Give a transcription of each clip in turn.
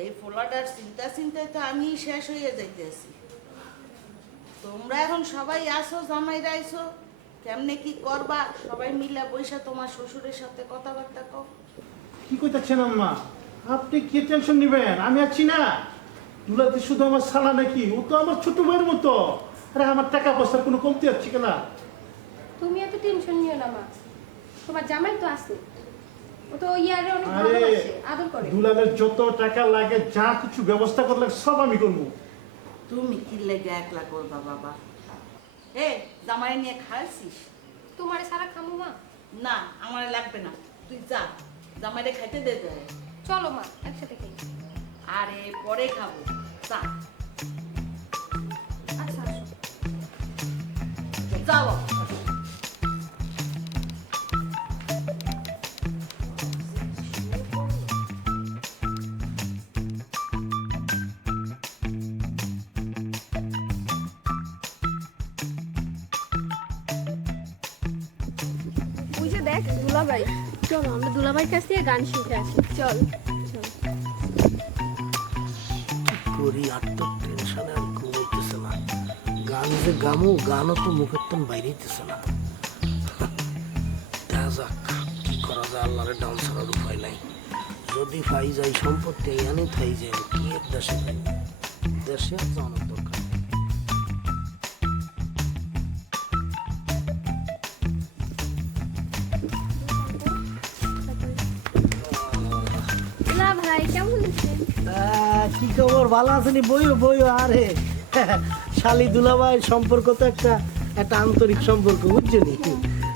এই ফোলাটার চিন্তা চিন্তায় তো আমি শেষ হয়ে যাইতেছি। তোমরা এখন সবাই আসো জামাইরা আইসো কেমনে কি করবা? সবাই মিলে বৈশা তোমার শ্বশুরের সাথে কথাবার্তা কও। কি কইতাছেন আম্মা? আপনি কি টেনশন নেবেন? আমি আছি না। দুলাতে শুধু আমার সালা নাকি? ও তো আমার ছোট ভাইয়ের মতো। আরে আমার টাকা পয়সার কোনো কমতি আছে কিনা? তুমি এত টেনশন নিও না মা। তোমার জামাই তো আছে। ও তো ইয়ারে আরে আদর করে। যত টাকা লাগে যা কিছু ব্যবস্থা করলে সব আমি করব। তুমি কি লেগে একলা করবা বাবা? এ জামাই নিয়ে খাইছিস? তোমারে সারা খামু মা। না আমার লাগবে না। তুই যা জামাইরে খাইতে দে চলো মা একসাথে খাই আরে পরে খাব। যা। দেখ দুলাভাই। চলো আমরা কাছ থেকে গান শিখে আসি। চল। করি আর তো টেনশনে আর ঘুমাইতেছে না। গান যে গামো গানও তো মুখের তন বাইরেইতেছে না। দেখা যাক কি করা যায় আল্লাহরে ডাউন ছাড়ার উপায় নাই। যদি পাই যাই সম্পত্তি এখানে থাই যায় কি এর দেশে যাই দেশে আর কি খবর? ভালো আছেনি? বইও বইও আরে। শালি দুলাভাই সম্পর্ক তো একটা একটা আন্তরিক সম্পর্ক বুঝছ নি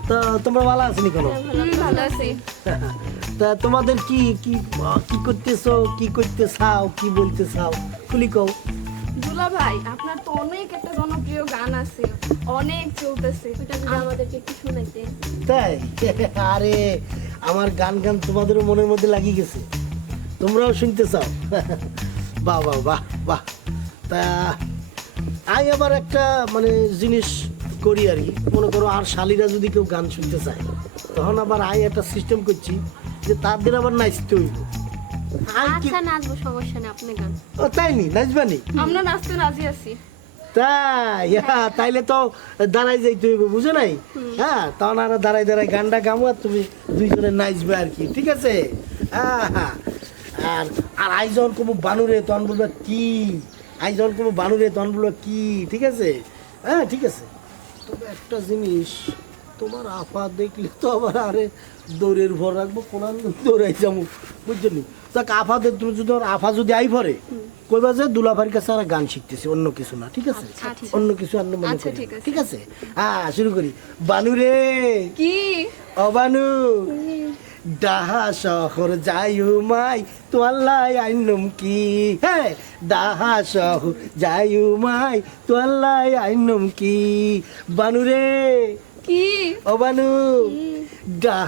তো তোমরা ভালো আছেনি কোনো? ভালো আছি। তা তোমাদের কি কি কি করতেছো? কি করতে চাও? কি বলতে চাও? খুলি কও। দুলা ভাই আপনার তো অনেক একটা জনপ্রিয় গান আছে। অনেক চলতেছে। আমাদেরকে একটু শোনাইতে তাই? আরে আমার গান গান তোমাদেরও মনের মধ্যে লাগিয়ে গেছে। তোমরাও শুনতে চাও। বাহ বাহ বাহ বাহ। তা আমি আবার একটা মানে জিনিস করি আর কি। মনে করো আর শালিরা যদি কেউ গান শুনতে চায় তখন আবার আই একটা সিস্টেম করছি যে তাদের আবার নাচতে হইব। আচ্ছা নাচবো সমস্যা নেই আপনি গান। ও তাই নি? নাচবানি আমরা নাচতে রাজি আছি। তাই তাইলে তো দাঁড়াই যাইতে হইব বুঝো নাই? হ্যাঁ তখন আর দাঁড়াই দাঁড়াই গানটা গামো আর তুমি দুইজনে নাচবে আর কি ঠিক আছে? হ্যাঁ হ্যাঁ আর আর আই যখন কোনো বানুরে তখন বলবে কি? আই যখন কোনো বানুরে তখন বলবে কি? ঠিক আছে? হ্যাঁ ঠিক আছে। তবে একটা জিনিস তোমার আফা দেখলে তো আবার আরে দৌড়ের ভর রাখব কোনান দৌড়াই যাব বুঝলি তাকে আফা যদি আফা যদি আই ভরে কইবা যে দুলাভাইয়ের কাছে আর গান শিখতেছি অন্য কিছু না ঠিক আছে? অন্য কিছু আর মনে আচ্ছা, করি ঠিক আছে। ঠিক আছে? হ্যাঁ শুরু করি। বানুরে কি? অবানু ডাহা শহর যাইউ মাই তোয়াল্লাই আইনম কি? হ্যাঁ ডাহা শহর যাইউ মাই তোয়াল্লাই আইনম কি? বানুরে কি? অবানু ডাহা